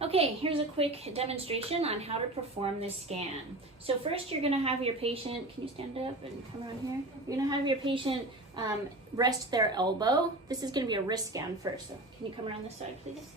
Okay, here's a quick demonstration on how to perform this scan. So first you're gonna have your patient, can you stand up and come around here? You're gonna have your patient rest their elbow. This is gonna be a wrist scan first, so can you come around this side, please?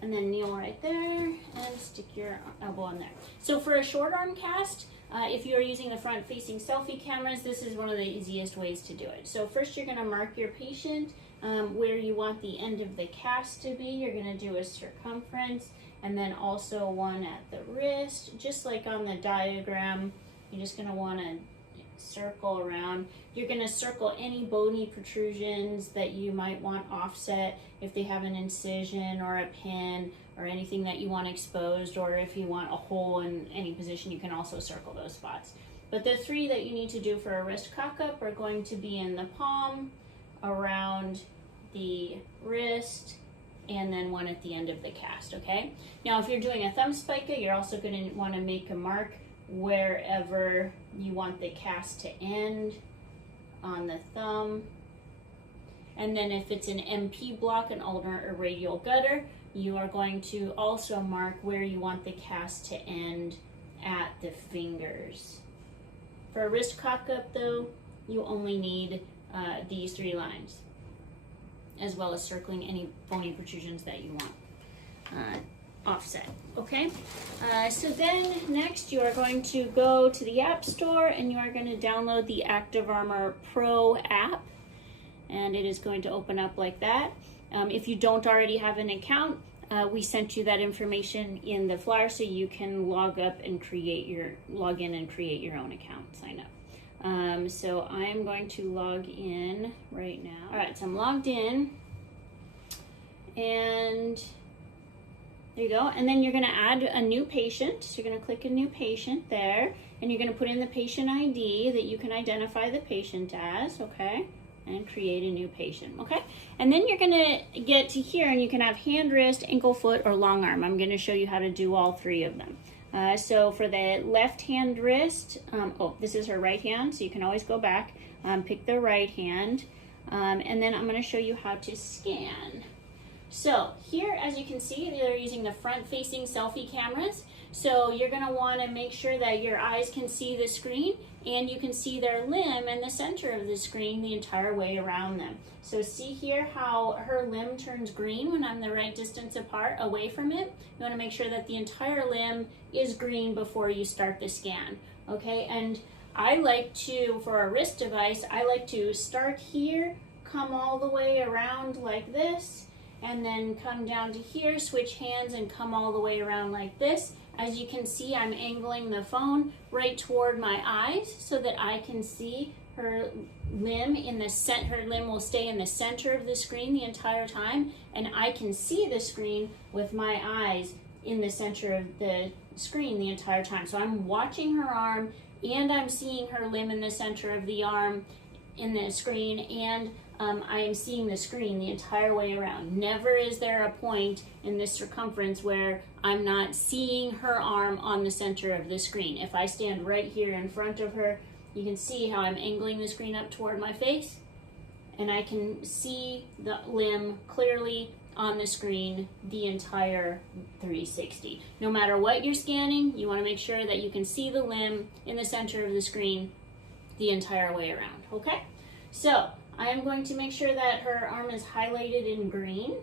And then kneel right there and stick your elbow on there. So for a short arm cast, if you're using the front facing selfie cameras, this is one of the easiest ways to do it. So first you're gonna mark your patient where you want the end of the cast to be. You're gonna do a circumference and then also one at the wrist, just like on the diagram. You're just gonna wanna circle around. You're gonna circle any bony protrusions that you might want offset if they have an incision or a pin or anything that you want exposed, or if you want a hole in any position, you can also circle those spots. But the three that you need to do for a wrist cock up are going to be in the palm, around the wrist, and then one at the end of the cast, okay? Now, if you're doing a thumb spica, you're also gonna wanna make a mark wherever you want the cast to end on the thumb. And then if it's an MP block, an ulnar or radial gutter, you are going to also mark where you want the cast to end at the fingers. For a wrist cock up though, you only need these three lines, as well as circling any bony protrusions that you want offset, okay? So then next you are going to go to the App Store and you are going to download the ActivArmor Pro App, and it is going to open up like that. If you don't already have an account, we sent you that information in the flyer so you can log in and create your own account, sign up. So I'm going to log in right now. All right, so I'm logged in, and there you go. And then you're gonna add a new patient. So you're gonna click a new patient there, and you're gonna put in the patient ID that you can identify the patient as, okay? And create a new patient, okay? And then you're gonna get to here and you can have hand, wrist, ankle, foot, or long arm. I'm gonna show you how to do all three of them. So for the left hand wrist, this is her right hand, so you can always go back, pick the right hand, and then I'm gonna show you how to scan. So here, as you can see, they're using the front-facing selfie cameras. So you're gonna wanna make sure that your eyes can see the screen and you can see their limb in the center of the screen the entire way around them. So see here how her limb turns green when I'm the right distance apart, away from it. You wanna make sure that the entire limb is green before you start the scan, okay? And I like to, for a wrist device, I like to start here, come all the way around like this, and then come down to here, switch hands, and come all the way around like this. As you can see, I'm angling the phone right toward my eyes so that I can see her limb in the center. Her limb will stay in the center of the screen the entire time, and I can see the screen with my eyes in the center of the screen the entire time. So I'm watching her arm, and I'm seeing her limb in the center of the arm in the screen, and I am seeing the screen the entire way around. Never is there a point in this circumference where I'm not seeing her arm on the center of the screen. If I stand right here in front of her, you can see how I'm angling the screen up toward my face, and I can see the limb clearly on the screen the entire 360. No matter what you're scanning, you want to make sure that you can see the limb in the center of the screen the entire way around, okay? So I am going to make sure that her arm is highlighted in green,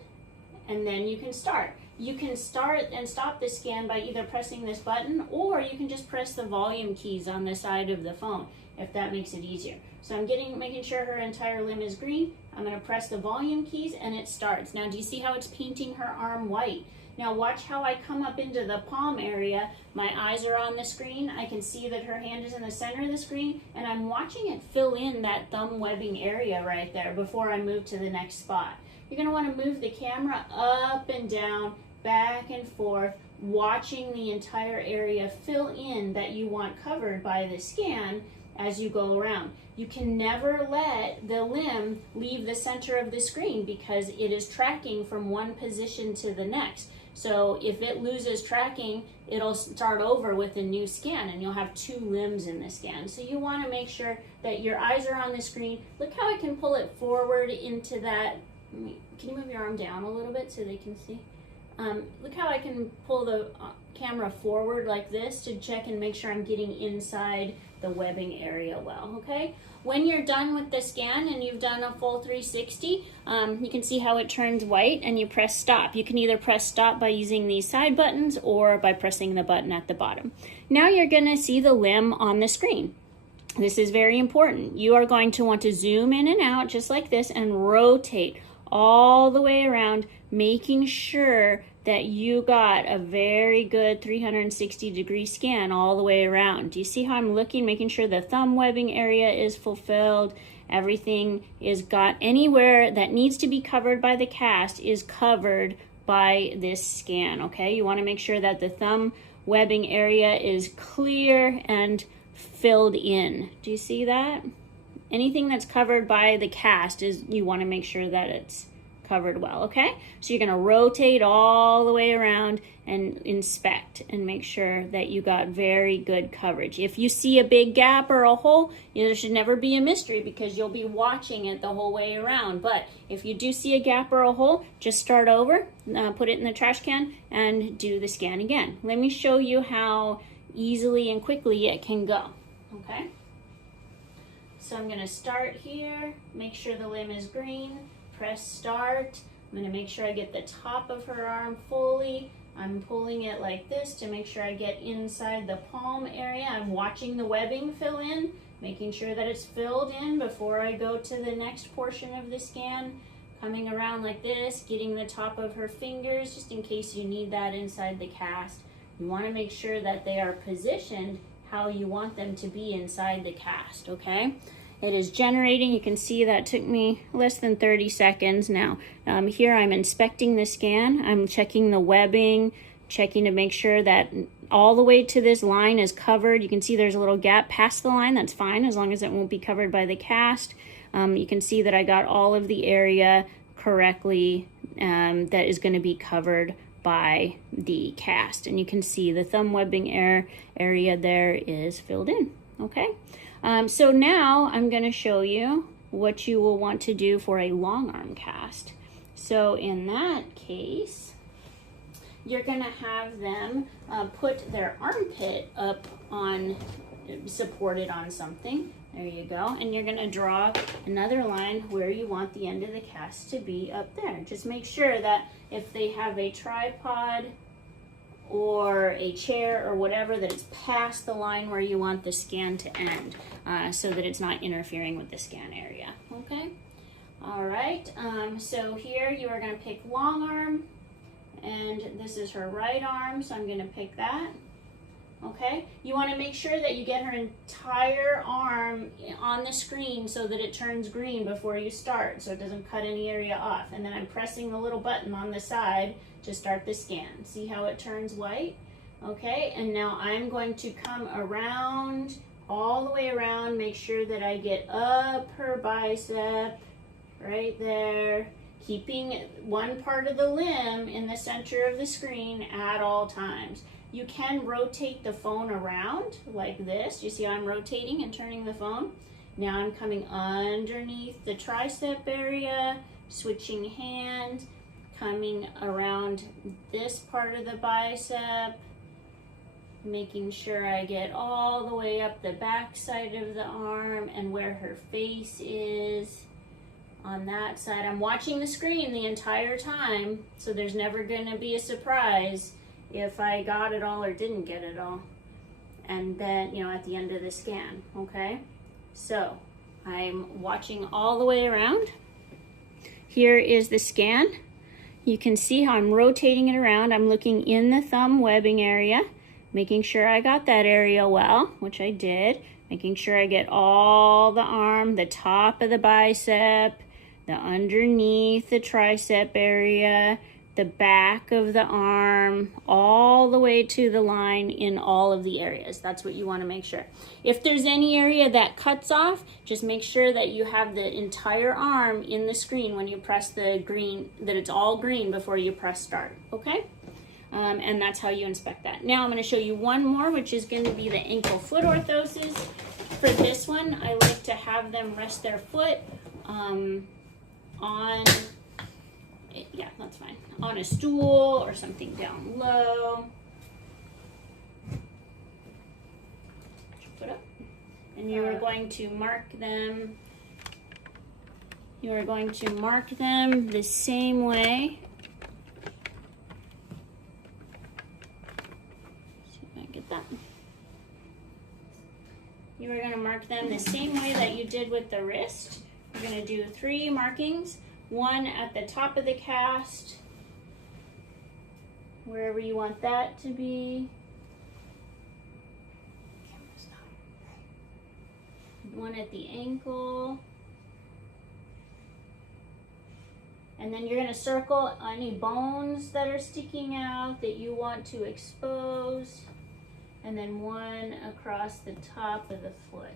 and then you can start. You can start and stop the scan by either pressing this button, or you can just press the volume keys on the side of the phone if that makes it easier. So I'm making sure her entire limb is green. I'm gonna press the volume keys and it starts. Now do you see how it's painting her arm white? Now watch how I come up into the palm area. My eyes are on the screen. I can see that her hand is in the center of the screen, and I'm watching it fill in that thumb webbing area right there before I move to the next spot. You're gonna wanna move the camera up and down, back and forth, watching the entire area fill in that you want covered by the scan as you go around. You can never let the limb leave the center of the screen because it is tracking from one position to the next. So if it loses tracking, it'll start over with a new scan and you'll have two limbs in the scan. So you want to make sure that your eyes are on the screen. Look how I can pull it forward into that. Can you move your arm down a little bit so they can see? Look how I can pull the camera forward like this to check and make sure I'm getting inside the webbing area well, okay? When you're done with the scan and you've done a full 360, you can see how it turns white and you press stop. You can either press stop by using these side buttons or by pressing the button at the bottom. Now you're gonna see the limb on the screen. This is very important. You are going to want to zoom in and out just like this and rotate all the way around, making sure that you got a very good 360-degree scan all the way around. Do you see how I'm looking, making sure the thumb webbing area is fulfilled, everything is got, anywhere that needs to be covered by the cast is covered by this scan, okay? You wanna make sure that the thumb webbing area is clear and filled in. Do you see that? Anything that's covered by the cast is, you want to make sure that it's covered well, okay? So you're going to rotate all the way around and inspect and make sure that you got very good coverage. If you see a big gap or a hole, there should never be a mystery because you'll be watching it the whole way around. But if you do see a gap or a hole, just start over, put it in the trash can, and do the scan again. Let me show you how easily and quickly it can go, okay? So I'm gonna start here, make sure the limb is green, press start. I'm gonna make sure I get the top of her arm fully. I'm pulling it like this to make sure I get inside the palm area. I'm watching the webbing fill in, making sure that it's filled in before I go to the next portion of the scan. Coming around like this, getting the top of her fingers, just in case you need that inside the cast. You want to make sure that they are positioned how you want them to be inside the cast, okay? It is generating. You can see that took me less than 30 seconds now. Here I'm inspecting the scan. I'm checking the webbing, checking to make sure that all the way to this line is covered. You can see there's a little gap past the line. That's fine as long as it won't be covered by the cast. You can see that I got all of the area correctly that is going to be covered by the cast, and you can see the thumb webbing area there is filled in, okay? So now I'm going to show you what you will want to do for a long arm cast. So in that case, you're going to have them put their armpit up on, supported on something. There you go. And you're going to draw another line where you want the end of the cast to be up there. Just make sure that if they have a tripod or a chair or whatever, that it's past the line where you want the scan to end, so that it's not interfering with the scan area, okay? All right, so here you are going to pick long arm, and this is her right arm, so I'm going to pick that. Okay, you want to make sure that you get her entire arm on the screen so that it turns green before you start, so it doesn't cut any area off. And then I'm pressing the little button on the side to start the scan. See how it turns white? Okay, and now I'm going to come around, all the way around, make sure that I get up her bicep, right there, keeping one part of the limb in the center of the screen at all times. You can rotate the phone around like this. You see I'm rotating and turning the phone. Now I'm coming underneath the tricep area, switching hands, coming around this part of the bicep, making sure I get all the way up the back side of the arm and where her face is on that side. I'm watching the screen the entire time, so there's never gonna be a surprise if I got it all or didn't get it all. And then, at the end of the scan, okay? So I'm watching all the way around. Here is the scan. You can see how I'm rotating it around. I'm looking in the thumb webbing area, making sure I got that area well, which I did. Making sure I get all the arm, the top of the bicep, the underneath the tricep area, the back of the arm, all the way to the line in all of the areas. That's what you want to make sure. If there's any area that cuts off, just make sure that you have the entire arm in the screen when you press the green, that it's all green before you press start, okay? And that's how you inspect that. Now I'm going to show you one more, which is going to be the ankle foot orthosis. For this one, I like to have them rest their foot on, yeah, that's fine, on a stool or something down low. Put up. And you are going to mark them. You are going to mark them the same way. See if I can get that. You are going to mark them the same way that you did with the wrist. You're going to do 3 markings, one at the top of the cast, wherever you want that to be. One at the ankle. And then you're going to circle any bones that are sticking out that you want to expose. And then one across the top of the foot.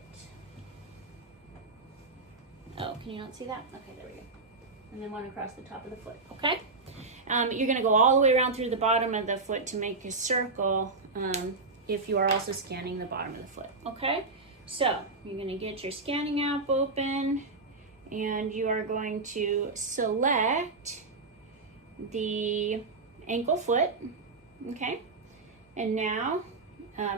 Oh, can you not see that? Okay, there we go. And then one across the top of the foot, okay? You're gonna go all the way around through the bottom of the foot to make a circle if you are also scanning the bottom of the foot, okay? So, you're gonna get your scanning app open and you are going to select the ankle foot, okay? And now,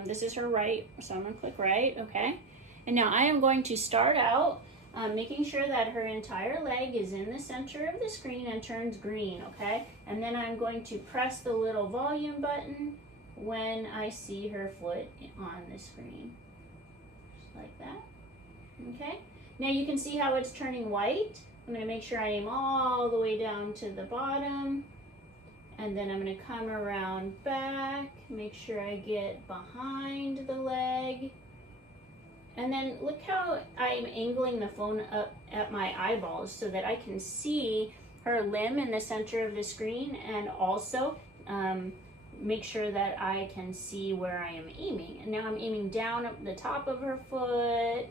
this is her right, so I'm gonna click right, okay? And now I am going to start out making sure that her entire leg is in the center of the screen and turns green, okay? And then I'm going to press the little volume button when I see her foot on the screen. Just like that, okay? Now you can see how it's turning white. I'm gonna make sure I aim all the way down to the bottom. And then I'm gonna come around back, make sure I get behind the leg. And then look how I'm angling the phone up at my eyeballs so that I can see her limb in the center of the screen, and also make sure that I can see where I am aiming. And now I'm aiming down at the top of her foot,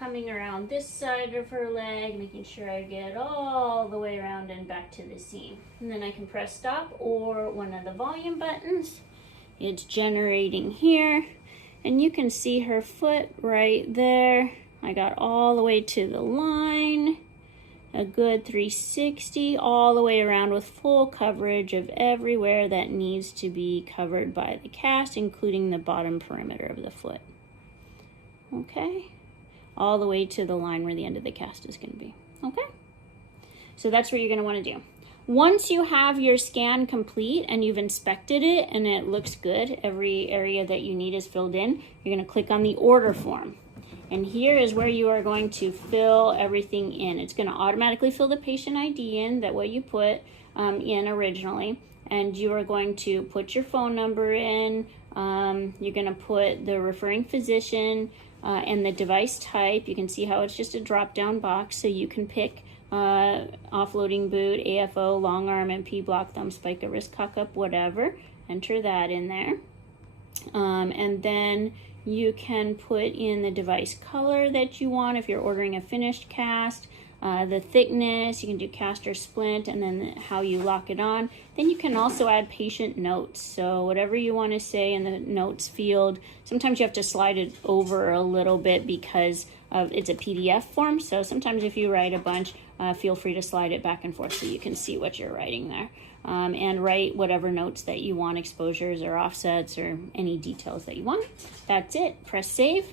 coming around this side of her leg, making sure I get all the way around and back to the seam. And then I can press stop or one of the volume buttons. It's generating here. And you can see her foot right there. I got all the way to the line, a good 360, all the way around with full coverage of everywhere that needs to be covered by the cast, including the bottom perimeter of the foot. Okay, all the way to the line where the end of the cast is gonna be, okay? So that's what you're gonna wanna do. Once you have your scan complete and you've inspected it and it looks good, every area that you need is filled in, you're going to click on the order form. And here is where you are going to fill everything in. It's going to automatically fill the patient ID in, that what you put in originally. And you are going to put your phone number in. You're going to put the referring physician and the device type. You can see how it's just a drop-down box, so you can pick offloading boot, AFO, long arm, MP block, thumb, spica, wrist, cock up, whatever. Enter that in there. And then you can put in the device color that you want if you're ordering a finished cast, the thickness, you can do cast or splint, and then how you lock it on. Then you can also add patient notes. So whatever you want to say in the notes field, sometimes you have to slide it over a little bit because it's a PDF form. So sometimes if you write a bunch, feel free to slide it back and forth so you can see what you're writing there. And write whatever notes that you want, exposures or offsets or any details that you want. That's it. Press save.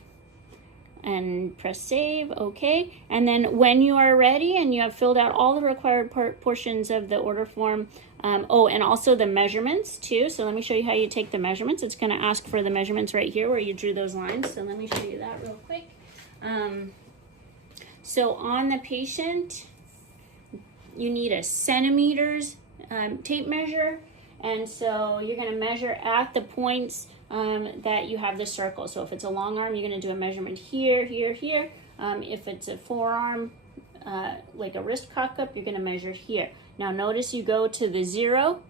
And press save, okay. And then when you are ready and you have filled out all the required portions of the order form, oh, and also the measurements too. So let me show you how you take the measurements. It's gonna ask for the measurements right here where you drew those lines. So let me show you that real quick. So on the patient, you need a centimeters tape measure. And so you're gonna measure at the points that you have the circle. So if it's a long arm, you're going to do a measurement here, here, here. If it's a forearm, like a wrist cock up, you're going to measure here. Now notice you go to the 0,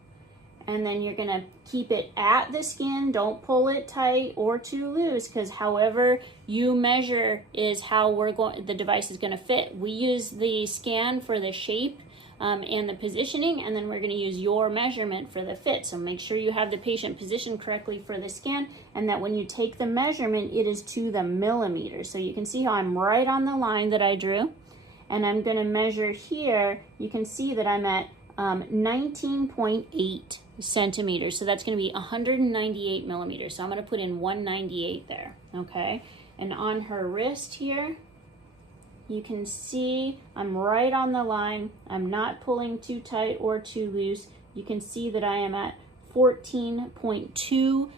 and then you're going to keep it at the skin. Don't pull it tight or too loose, because however you measure is how the device is going to fit. We use the scan for the shape and the positioning, and then we're going to use your measurement for the fit. So make sure you have the patient positioned correctly for the scan, and that when you take the measurement, it is to the millimeter. So you can see how I'm right on the line that I drew, and I'm going to measure here. You can see that I'm at 19.8 centimeters. So that's going to be 198 millimeters. So I'm going to put in 198 there, okay? And on her wrist here, you can see I'm right on the line. I'm not pulling too tight or too loose. You can see that I am at 14.2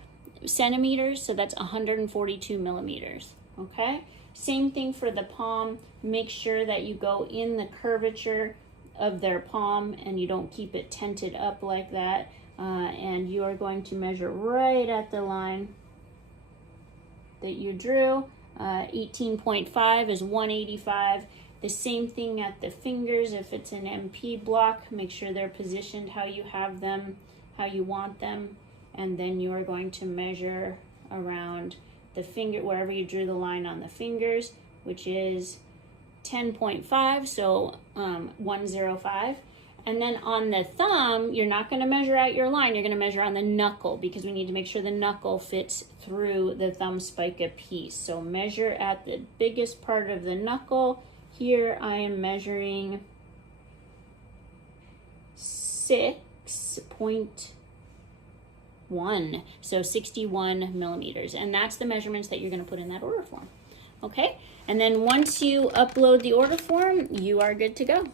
centimeters, so that's 142 millimeters, okay? Same thing for the palm. Make sure that you go in the curvature of their palm and you don't keep it tented up like that. And you are going to measure right at the line that you drew. 18.5 is 185. The same thing at the fingers. If it's an MP block, make sure they're positioned how you have them, how you want them. And then you are going to measure around the finger, wherever you drew the line on the fingers, which is 10.5, so 105. And then on the thumb, you're not going to measure out your line, you're going to measure on the knuckle, because we need to make sure the knuckle fits through the thumb spica piece. So measure at the biggest part of the knuckle. Here I am measuring 6.1, so 61 millimeters. And that's the measurements that you're going to put in that order form. Okay, and then once you upload the order form, you are good to go.